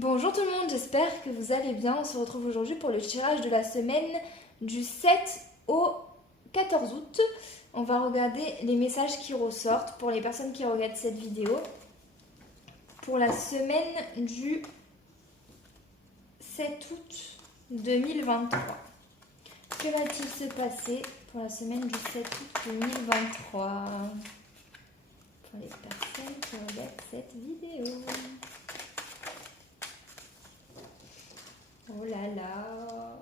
Bonjour tout le monde, j'espère que vous allez bien. On se retrouve aujourd'hui pour le tirage de la semaine du 7 au 14 août. On va regarder les messages qui ressortent pour les personnes qui regardent cette vidéo. Pour la semaine du 7 août 2023. Que va-t-il se passer pour la semaine du 7 août 2023 pour les personnes qui regardent cette vidéo? Oh là là,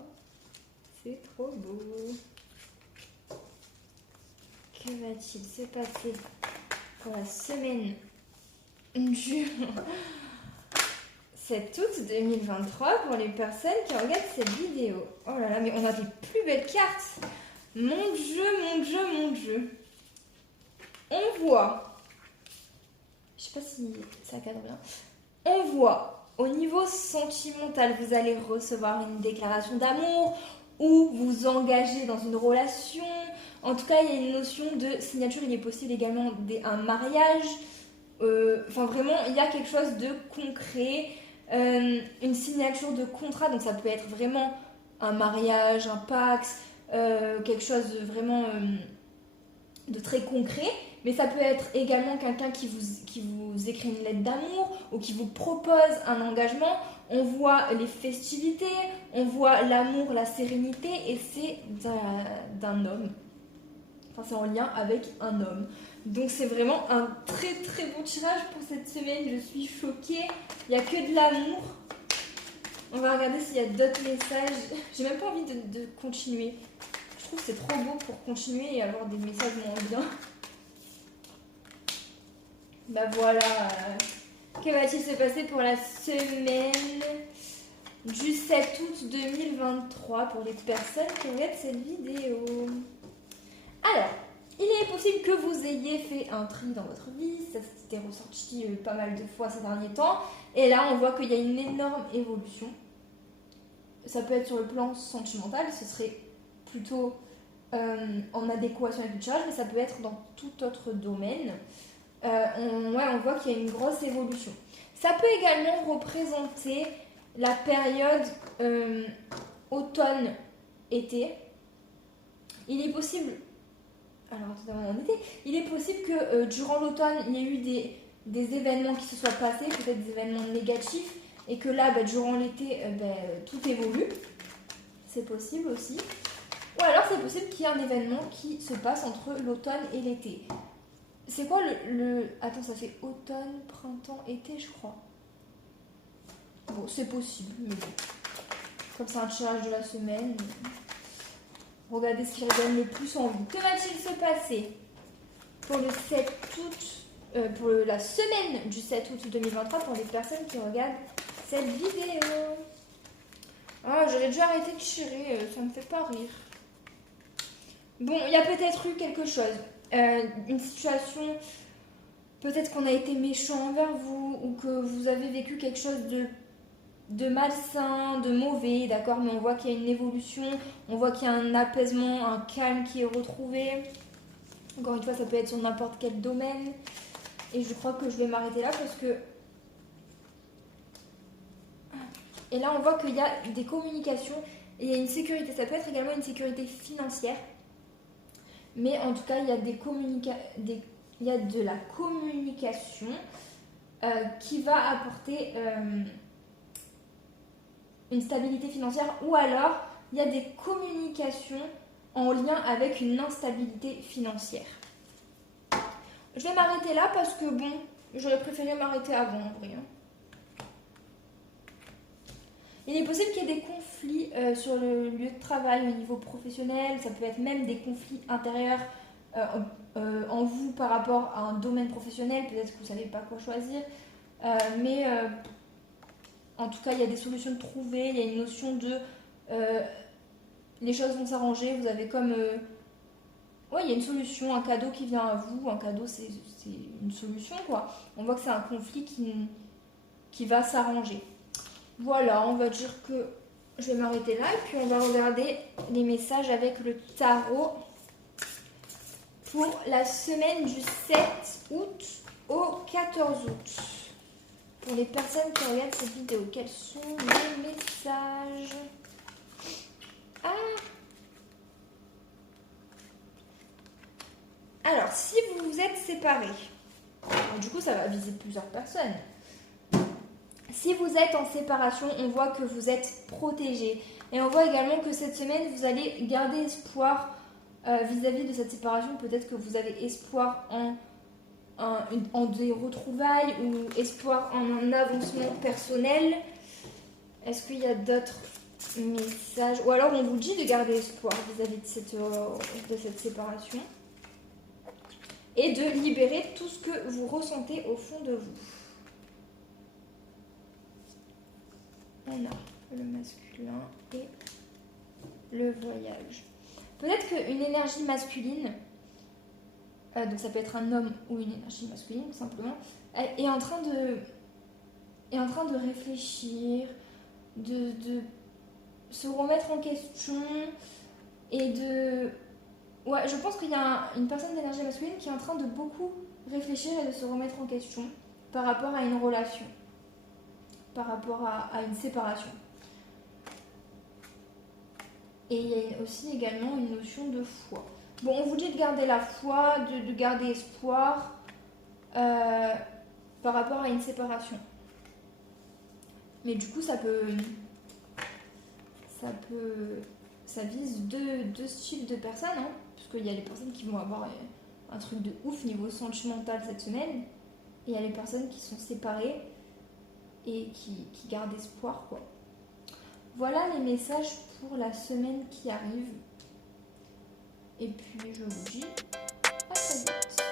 c'est trop beau. Que va-t-il se passer pour la semaine du 7 août 2023 pour les personnes qui regardent cette vidéo? Oh là là, mais on a des plus belles cartes. Mon Dieu, mon Dieu, mon Dieu. On voit, je sais pas si ça cadre bien, on voit au niveau sentimental, vous allez recevoir une déclaration d'amour ou vous engager dans une relation. En tout cas, il y a une notion de signature. Il est possible également un mariage. Enfin, vraiment, il y a quelque chose de concret. Une signature de contrat. Donc, ça peut être vraiment un mariage, un pacte, quelque chose de vraiment de très concret. Mais ça peut être également quelqu'un qui vous écrit une lettre d'amour ou qui vous propose un engagement. On voit les festivités, on voit l'amour, la sérénité et c'est d'un homme. Enfin, c'est en lien avec un homme. Donc c'est vraiment un très très bon tirage pour cette semaine. Je suis choquée. Il n'y a que de l'amour. On va regarder s'il y a d'autres messages. J'ai même pas envie de continuer. Je trouve que c'est trop beau pour continuer et avoir des messages moins bien. Bah voilà, que va-t-il se passer pour la semaine du 7 août 2023 pour les personnes qui regardent cette vidéo? Alors, il est possible que vous ayez fait un tri dans votre vie, ça s'était ressorti pas mal de fois ces derniers temps, et là on voit qu'il y a une énorme évolution. Ça peut être sur le plan sentimental, ce serait plutôt en adéquation avec le tirage, mais ça peut être dans tout autre domaine. On voit qu'il y a une grosse évolution. Ça peut également représenter la période automne-été. Il est possible, il est possible que durant l'automne, il y ait eu des événements qui se soient passés, peut-être des événements négatifs, et que là, durant l'été, tout évolue. C'est possible aussi. Ou alors, c'est possible qu'il y ait un événement qui se passe entre l'automne et l'été. C'est quoi Attends, ça fait automne, printemps, été, je crois. Bon, c'est possible, mais bon. Comme c'est un tirage de la semaine, regardez ce qui redonne le plus envie. Que va-t-il se passer pour le 7 août, pour la semaine du 7 août 2023 pour les personnes qui regardent cette vidéo? Ah, j'aurais dû arrêter de tirer, ça me fait pas rire. Bon, il y a peut-être eu quelque chose. Une situation, peut-être qu'on a été méchant envers vous ou que vous avez vécu quelque chose de malsain, de mauvais, d'accord, mais on voit qu'il y a une évolution, on voit qu'il y a un apaisement, un calme qui est retrouvé. Encore une fois, ça peut être sur n'importe quel domaine. Et je crois que je vais m'arrêter là parce que... Et là, on voit qu'il y a des communications et il y a une sécurité. Ça peut être également une sécurité financière. Mais en tout cas, il y a il y a de la communication qui va apporter une stabilité financière, ou alors il y a des communications en lien avec une instabilité financière. Je vais m'arrêter là parce que bon, j'aurais préféré m'arrêter avant en vrai. Il est possible qu'il y ait des conflits sur le lieu de travail au niveau professionnel. Ça peut être même des conflits intérieurs en vous par rapport à un domaine professionnel. Peut-être que vous ne savez pas quoi choisir. Mais en tout cas, il y a des solutions trouvées. Il y a une notion de les choses vont s'arranger. Vous avez comme... il y a une solution, un cadeau qui vient à vous. Un cadeau, c'est une solution, quoi. On voit que c'est un conflit qui va s'arranger. Voilà, on va dire que je vais m'arrêter là et puis on va regarder les messages avec le tarot pour la semaine du 7 août au 14 août. pour les personnes qui regardent cette vidéo. Quels sont les messages? Ah! Alors, si vous vous êtes séparés, du coup, ça va viser plusieurs personnes. Si vous êtes en séparation, on voit que vous êtes protégés. Et on voit également que cette semaine, vous allez garder espoir vis-à-vis de cette séparation. Peut-être que vous avez espoir en des retrouvailles ou espoir en un avancement personnel. Est-ce qu'il y a d'autres messages? Ou alors on vous dit de garder espoir vis-à-vis de cette séparation. Et de libérer tout ce que vous ressentez au fond de vous. On a le masculin et le voyage. Peut-être qu'une énergie masculine, donc ça peut être un homme ou une énergie masculine tout simplement, est en train de réfléchir, de se remettre en question et de... Ouais, je pense qu'il y a une personne d'énergie masculine qui est en train de beaucoup réfléchir et de se remettre en question par rapport à une relation, par rapport à une séparation. Et il y a aussi également une notion de foi. Bon, on vous dit de garder la foi, de garder espoir par rapport à une séparation. Mais du coup, ça vise deux types de personnes, hein, parce qu'il y a les personnes qui vont avoir un truc de ouf niveau sentimental cette semaine, et il y a les personnes qui sont séparées et qui gardent espoir, quoi. Voilà les messages pour la semaine qui arrive. Et puis je vous dis à très vite.